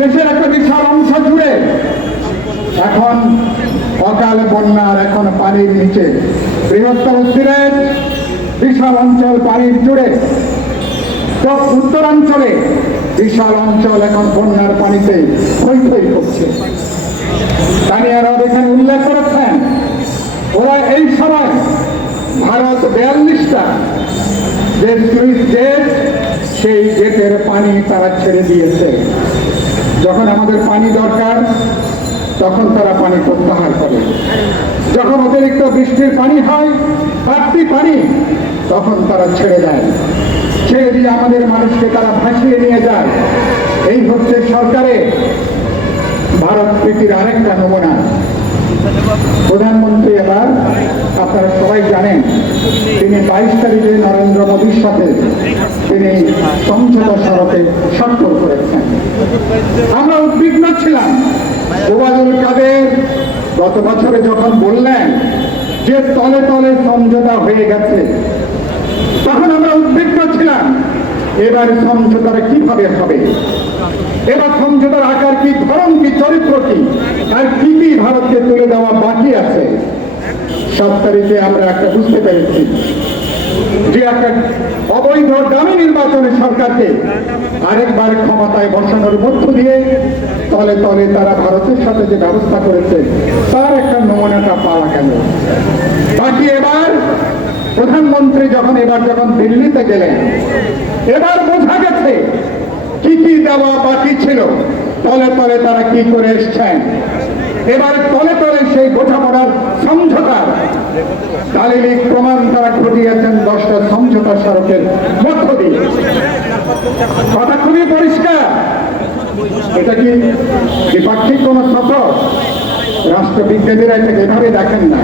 দেশের একটা বিশাল অংশ জুড়ে এখন অকাল বন্যার এখন পানির নিচে। বৃহত্তর সিলেট বিশাল অঞ্চল পানির জুড়ে। তো উত্তরাঞ্চলে বিশাল অঞ্চল এখন বন্যার পানিতে থই করছে। স্থানীয়রা এখানে উল্লেখ করেছেন, ওরা এই সময় ভারত বিয়াল্লিশটা যে সুইচ গেট সেই গেটের পানি তারা ছেড়ে দিয়েছে। যখন আমাদের পানি দরকার, তখন তারা পানি প্রত্যাহার করে। যখন অতিরিক্ত বৃষ্টির পানি হয়, বাড়তি পানি, তখন তারা ছেড়ে দেয়। ছেড়ে দিয়ে আমাদের মানুষকে তারা ভাসিয়ে নিয়ে যায়। এই হচ্ছে সরকারের, ভারত প্রীতির আরেকটা নমুনা। প্রধানমন্ত্রী এবার, আপনারা সবাই জানেন, তিনি বাইশ তারিখে নরেন্দ্র মোদীর সাথে তিনি সমঝোতা সড়কে স্বাক্ষর করেছেন। আমরা উদ্বিগ্ন ছিলাম। ওবায়দুল কাদের গত বছরে যখন বললেন যে তলে তলে সমঝোতা হয়ে গেছে, তখন আমরা উদ্বিগ্ন ছিলাম। এবার সমঝোতাটা কীভাবে হবে? এবার সমঝোতার আকার কি, ধরন কি, চরিত্র কি? আর কি কি ভারতকে তুলে দেওয়া বাকি আছে? সাত তারিখে আমরা একটা বুঝতে পেরেছি যে একটা অবৈধ দামি নির্বাচনের সরকারকে আরেকবার ক্ষমতায় বসানোর মধ্য দিয়ে তলে তলে তারা ভারতের সাথে যে ব্যবস্থা করেছে, তার একটা নমুনাটা পাওয়া গেল। বাকি এবার প্রধানমন্ত্রী যখন, এবার যখন দিল্লিতে গেলেন, এবার বোঝা গেছে দেওয়া বাকি ছিল। তলে তলে তারা কি করে এসছেন? এবার তলে তলে সেই বোঝাপড়ার সমঝোতার দালিলিক প্রমাণ তারা ঘটিয়েছেন দশটা সমঝোতা সড়কের মধ্য দিয়ে। কথা খুবই পরিষ্কার। এটা কি দ্বিপাক্ষিক কোন সফর রাষ্ট্রবিজ্ঞানীরা এটাকে এভাবে দেখেন না।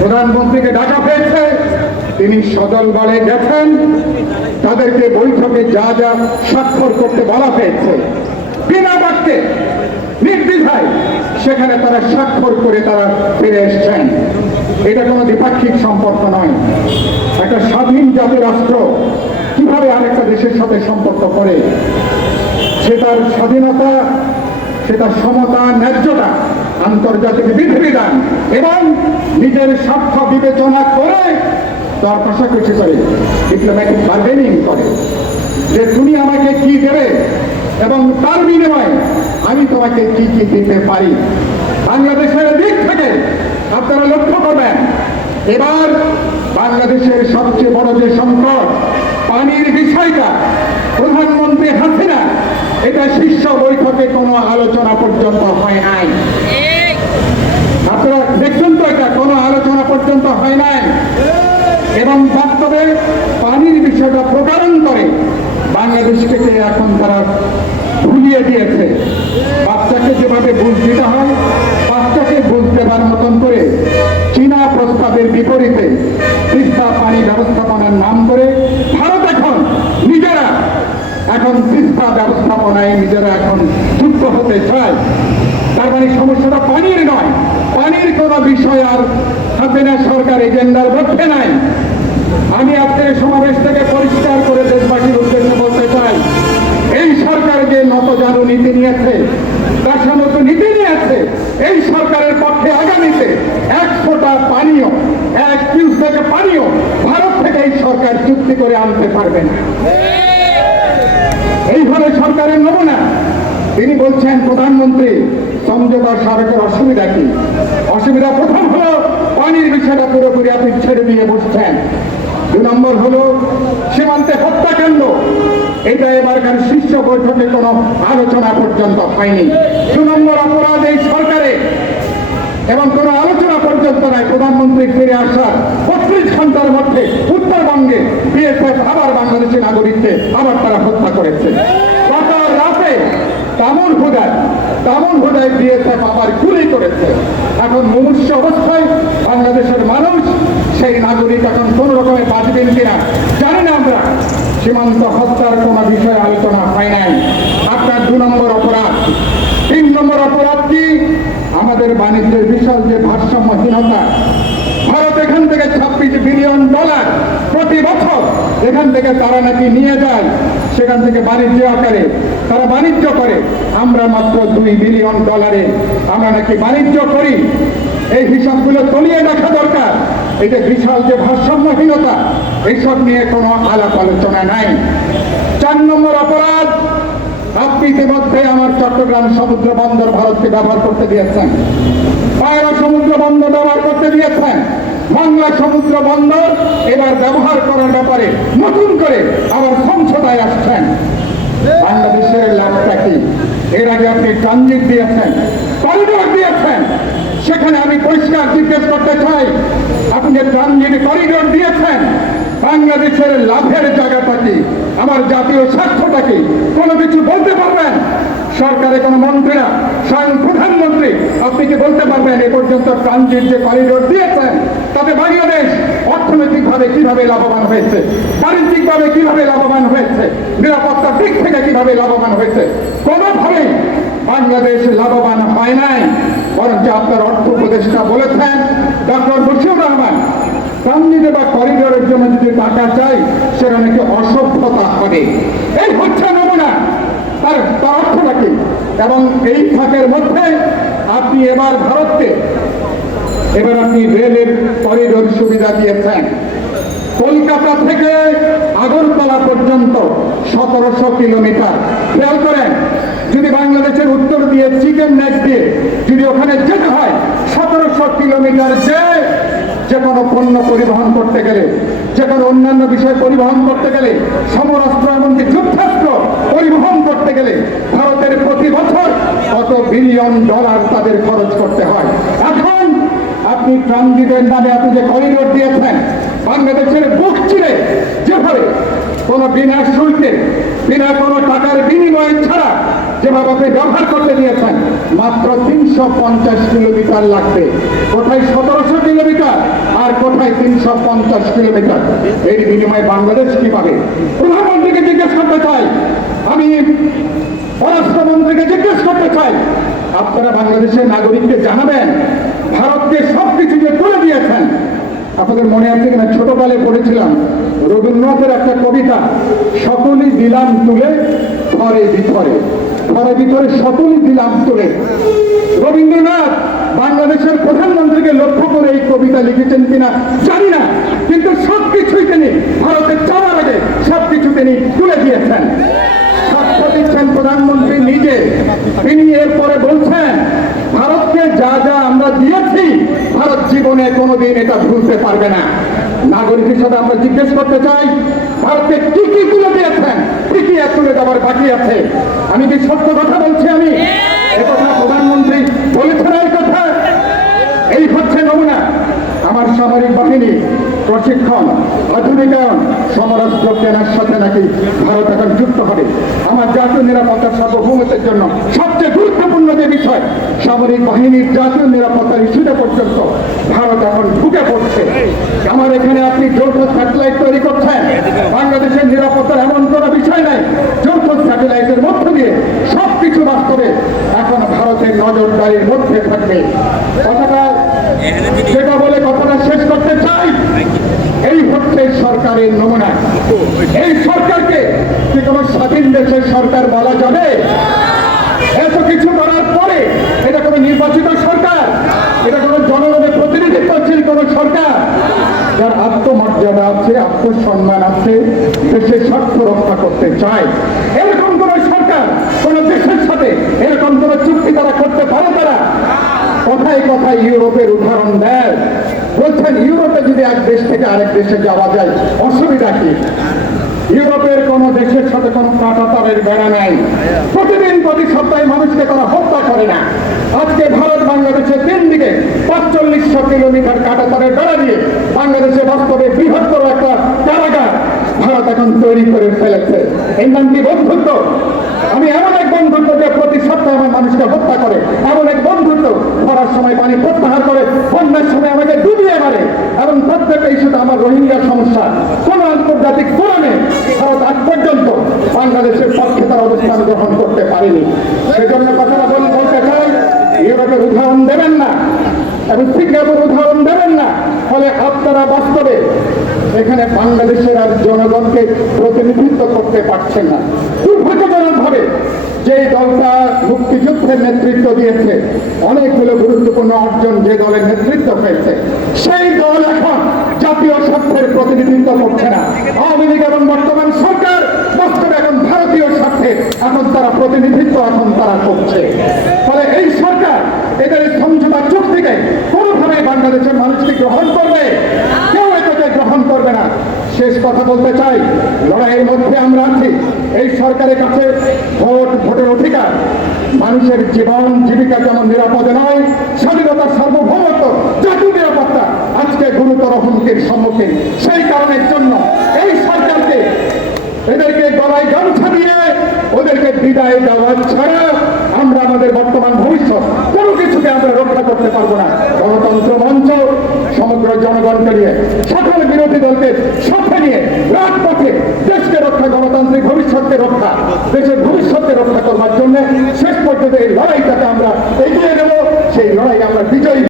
প্রধানমন্ত্রীকে ডাকা হয়েছে। তিনি সদল বলে গেছেন। তাদেরকে বৈঠকে যা যা স্বাক্ষর করতে বলা হয়েছে, বিনা বাক্যে, নির্দ্বিধায় সেখানে তারা স্বাক্ষর করে তারা ফিরে এসছেন। এটা কোনো দ্বিপাক্ষিক সম্পর্ক নয়। একটা স্বাধীন জাতি রাষ্ট্র কীভাবে আরেকটা দেশের সাথে সম্পর্ক করে? সে তার স্বাধীনতা, সে তার সমতা, ন্যায্যতা, আন্তর্জাতিক বিধিবিধান এবং নিজের স্বার্থ বিবেচনা করে তার কষাকষি করে ডিপ্লোম্যাটিক বার্গেনিং করে। যে তুমি আমাকে কি দেবে এবং তার বিনিময়ে আমি তোমাকে কি কি দিতে পারি? বাংলাদেশের দিক থেকে আপনারা লক্ষ্য করবেন, এবার বাংলাদেশের সবচেয়ে বড় যে সংকট, পানির বিষয়টা, প্রধানমন্ত্রী হাসিনা, এটা শীর্ষ বৈঠকে কোনো আলোচনা পর্যন্ত হয় নাই। আপনারা দেখছেন তো এটা, কোনো আলোচনা পর্যন্ত হয় নাই। এবং বাস্তবে পানির বিষয়টা প্রকারণ করে বাংলাদেশকে এখন তারা ভুলিয়ে দিয়েছে। বাচ্চাকে যেভাবে বুঝ দিতে হয়, বাচ্চাকে বুঝ দেবার মতন করে চীনা প্রস্তাবের বিপরীতে তিস্তা পানি ব্যবস্থাপনার নাম করে ভারত এখন নিজেরা এখন তিস্তা ব্যবস্থাপনায় নিজেরা এখন যুক্ত হতে চায়। তার মানে সমস্যাটা পানির নয়। পানির কোনো বিষয় আর হাসিনা সরকার এজেন্ডার মধ্যে নাই। আমি এই সমাবেশ থেকে পরিষ্কার করে দেশবাসীর উদ্দেশ্যে বলতে চাই, এই সরকার যে নতজানু নীতি নিয়েছে ব্যবসা মতো নীতি নিয়েছে, এই সরকারের পক্ষে আগামীতে এক ফোঁটা পানীয়, এক কিউস থেকে পানীয় ভারত থেকে এই সরকার চুক্তি করে আনতে পারবে না। এইভাবে সরকারের নমুনা তিনি বলছেন, প্রধানমন্ত্রী সমঝোতা স্মারকের অসুবিধা কি? অসুবিধা প্রথম হলো পানির বিষয়টা পুরোপুরি আপনি ছেড়ে দিয়ে বসছেন। দু নম্বর হলো, সীমান্তে হত্যাকাণ্ড। এটা এবারকার শীর্ষ বৈঠকে কোনো আলোচনা পর্যন্ত হয়নি। দু নম্বর অপরাধ এই সরকারে। এবং কোন আলোচনা পর্যন্ত নয়, প্রধানমন্ত্রী ফিরে আসার বত্রিশ ঘণ্টার মধ্যে উত্তরবঙ্গে বিএসএফ আবার বাংলাদেশি নাগরিককে আবার তারা হত্যা করেছে। তামুল হুদায় তামুল হুদায় বিএসএফ আবার গুলি করেছে। এখন মুমূর্ষ অবস্থায় বাংলাদেশের মানুষ, সেই নাগরিক এখন কোন রকমের বাঁচবেন কিনা, জানি না আমরা। সীমান্ত হত্যার কোন বিষয়ে আলোচনা হয় নাই। আপনার দু নম্বর অপরাধ। তিন নম্বর অপরাধ কি আমাদের বাণিজ্যের বিশাল যে ভারসাম্যহীনতা ভারত এখান থেকে ছাব্বিশ বিলিয়ন ডলার প্রতি বছর এখান থেকে তারা নাকি নিয়ে যায়, সেখান থেকে বাণিজ্য আকারে, তারা বাণিজ্য করে। আমরা মাত্র দুই বিলিয়ন ডলারে আমরা নাকি বাণিজ্য করি। এই হিসাবগুলো তলিয়ে দেখা দরকার। এটা বিশাল যে ভারসাম্যহীনতা এইসব নিয়ে কোনো আলাপ আলোচনা নাই। আপনি ইতিমধ্যে আমার চট্টগ্রাম সমুদ্র বন্দর ভারতকে ব্যবহার করতে দিয়েছেন। পায়রা সমুদ্র বন্দর ব্যবহার করতে দিয়েছেন। বাংলা সমুদ্র বন্দর এবার ব্যবহার করার ব্যাপারে নতুন করে আবার সংসদায় আসছেন। বাংলাদেশের লাভটা কি? এর আগে আপনি ট্রানজিট দিয়েছেন, করিডোর দিয়েছেন। সেখানে আমি পরিষ্কার জিজ্ঞেস করতে চাই, আপনি ট্রানজিট করিডোর দিয়েছেন বাংলাদেশের লাভের জায়গাটা কি? আমার জাতীয় স্বার্থটা কি? কোনো কিছু বলতে পারবেন? সরকারের কোনো মন্ত্রীরা স্বয়ং প্রধানমন্ত্রী, আপনি কি বলতে পারবেন এ পর্যন্ত ট্রানজিট যে করিডোর দিয়েছেন, তাতে বাংলাদেশ অর্থনৈতিকভাবে কীভাবে লাভবান হয়েছে, বাণিজ্যিকভাবে কীভাবে লাভবান হয়েছে, নিরাপত্তার দিক থেকে কীভাবে লাভবান হয়েছে, কোনোভাবেই বাংলাদেশ লাভবান হয় নাই। বরঞ্চ আপনার অর্থ উপদেষ্টা বলেছেন ডক্টর মুশিউর রহমান। ট্রানজিটে বা করিডোরের জন্য যদি টাকা চাই, সেটা নাকি অসভ্যতা হবে। এই হচ্ছে নমুনা, তার অর্থটা এবং এই ফাঁকের মধ্যে আপনি এবার ভারতকে, এবার আপনি রেলের করিডোর সুবিধা দিয়েছেন। কলকাতা থেকে আগরতলা পর্যন্ত সতেরোশো কিলোমিটার। খেয়াল করেন, যদি বাংলাদেশের উত্তর দিয়ে, চিকেন নেক দিয়ে যদি ওখানে যেতে হয়, সতেরোশো কিলোমিটার কোনো পণ্য পরিবহন করতে গেলে, যে কোনো অন্যান্য বিষয় পরিবহন করতে গেলে, সমরাস্ত্র এমনকি যুদ্ধাস্ত্র পরিবহন করতে গেলে ভারতের প্রতি বছর কত বিলিয়ন ডলার তাদের খরচ করতে হয়। এখন আপনি ট্রানজিটের নামে আপনি যে করিডোর দিয়েছেন, বাংলাদেশের বুক চিরে যেভাবে কোনো বিনা শুল্কে, বিনা কোনো টাকার বিনিময় ছাড়া যেভাবে আপনি ব্যবহার করতে দিয়েছেন, মাত্র তিনশো পঞ্চাশ কিলোমিটার লাগবে। কোথায় সতেরোশো কিলোমিটার? কোথায় তিনশো পঞ্চাশ কিলোমিটার? এর বিনিময়ে বাংলাদেশ কি পাবে প্রধানমন্ত্রীকে জিজ্ঞেস করতে চাই। আমি পররাষ্ট্রমন্ত্রীকে জিজ্ঞেস করতে চাই। আপনারা বাংলাদেশের নাগরিককে জানাবেন, ভারতকে সবকিছু যে তুলে দিয়েছেন আপনাদের মনে আছে কিনা? ছোটকালে পড়েছিলাম, রবীন্দ্রনাথের একটা কবিতা, সকলই দিলাম তুলে, ঘরে ভিতরে। ঘরে ভিতরে সকলই দিলাম তুলে। রবীন্দ্রনাথ বাংলাদেশের প্রধানমন্ত্রীকে লক্ষ্য করে এই কবিতা লিখেছেন কিনা জানি না, কিন্তু সবকিছুই তিনি ভারতের চাওয়ার আগে সবকিছু তিনি তুলে দিয়েছেন। প্রধানমন্ত্রী নিজে। তিনি এরপরে বলছেন ভারতকে যা যা আমরা দিয়েছি, ভারত জীবনে কোনোদিন এটা ভুলতে পারবে না। নাগরিক হিসাবে আমরা জিজ্ঞেস করতে চাই ভারতকে কি কি তুলে দিয়েছেন? কি কি এক তুলে দেওয়ার বাকি আছে? আমি কি সত্য কথা বলছি আমি একথা প্রধানমন্ত্রী বলেছেন এই কথা এই হচ্ছে নমুনা আমার সামরিক বাহিনী, প্রশিক্ষণ, আধুনিকায়ন সমরাস্ত্র কেনার সাথে নাকি ভারত এখন যুক্ত হবে। আমার জাতীয় নিরাপত্তার সার্বভৌমত্বের জন্য সবচেয়ে গুরুত্বপূর্ণ যে বিষয়, সামরিক বাহিনীর জাতীয় নিরাপত্তার ইস্যুটা পর্যন্ত ভারত এখন ঢুকে পড়ছে। আমার এখানে আপনি যৌথ স্যাটেলাইট তৈরি করছেন। বাংলাদেশের নিরাপত্তার এমন কোনো বিষয় নাই। যৌথ স্যাটেলাইটের মধ্য দিয়ে সবকিছু বাস্তবে এখন ভারতের নজরদারির মধ্যে থাকবে। কথাটা যেটা বলে কথাটা শেষ করতে চাই, এই হচ্ছে সরকারের নমুনা। এই সরকারকে কি কোনো স্বাধীন দেশের সরকার বলা যাবে, এত কিছু করার পরে এটা কোনো নির্বাচিত সরকার, এটা কোনো জনগণের প্রতিনিধিত্বশীল কোনো সরকার। যার আত্মমর্যাদা আছে, আত্মসম্মান আছে দেশের স্বার্থ রক্ষা করতে চায় এরকম কোন সরকার কোন দেশের সাথে এরকম কোন চুক্তি তারা করতে পারে তারা কথায় কথায় ইউরোপের উদাহরণ দেয়। বলছেন, ইউরোপে যদি এক দেশ থেকে আরেক দেশে যাওয়া যায়, অসুবিধা কি? ইউরোপের কোন দেশের সাথে কোনো কাঁটাতারের বেড়া নেই। প্রতিদিন প্রতি সপ্তাহে মানুষকে তারা হত্যা করে না। আজকে ভারত বাংলাদেশের তিন দিকে পাঁচচল্লিশশো কিলোমিটার কাঁটাতারের বেড়া দিয়ে বাংলাদেশে বাস্তবে বৃহত্তর একটা কারাগার ভারত এখন তৈরি করে ফেলেছে। এই নাম কি বন্ধুত্ব? আমি এমন যে প্রতি সপ্তাহে আমার মানুষকে হত্যা করে, এমন এক বন্ধুত্ব খরার সময় পানি প্রত্যাহার করে, বন্যার সময় আমাকে ডুবিয়ে মারে। এবং প্রত্যেক ইস্যুতে আমার রোহিঙ্গা সমস্যা। কোন আন্তর্জাতিক ফোরামে ভারত আজ পর্যন্ত বাংলাদেশের পক্ষে তার অবস্থান গ্রহণ করতে পারেনি। সেজন্য কথাটা বল- বলতে চাই ইউরোপের উদাহরণ দেবেন না, এবং সিঙ্গাপুর উদাহরণ দেবেন না, ফলে আপনারা বাস্তবে এখানে বাংলাদেশের আর জনগণকে প্রতিনিধিত্ব করতে পারছেন না। যে দলটা মুক্তিযুদ্ধের নেতৃত্ব দিয়েছে, অনেকগুলো গুরুত্বপূর্ণ অর্জন যে দলের নেতৃত্ব হয়েছে সেই দল এখন জাতীয় স্বার্থের প্রতিনিধিত্ব করছে না। আওয়ামী লীগ এবং বর্তমান সরকার বাস্তবে এখন ভারতীয় স্বার্থে এখন তারা প্রতিনিধিত্ব এখন তারা করছে। ফলে এই সরকার এদের সমঝোতা চুক্তিকে কোনোভাবে বাংলাদেশের মানুষকে গ্রহণ করবে, কেউ এটাকে গ্রহণ করবে না। শেষ কথা বলতে চাই, লড়াইয়ের মধ্যে আমরা আছি। এই সরকারের কাছে ভোট, ভোটের অধিকার, মানুষের জীবন, জীবিকা যেমন নিরাপদে নয়, স্বাধীনতার সার্বভৌমত্ব, জাতীয় নিরাপত্তা আজকে গুরুতর হুমকির সম্মুখীন। সেই কারণের জন্য এই সরকারকে এদেরকে গলায় গামছা দিয়ে ওদেরকে বিদায় দেওয়া ছাড়া আমরা আমাদের বর্তমান ভবিষ্যৎ কোনো কিছুকে আমরা রক্ষা করতে পারব না। গণতন্ত্র মঞ্চ সমগ্র জনগণকে নিয়ে সকল বিরোধী দলকে সাথে নিয়ে রাজপথে দেশকে রক্ষা গণতান্ত্রিক ভবিষ্যৎকে রক্ষা দেশের ভবিষ্যৎকে রক্ষা করবার জন্য শেষ পর্যন্ত এই লড়াইটাকে আমরা এগিয়ে নেব, সেই লড়াই আমরা বিজয়ী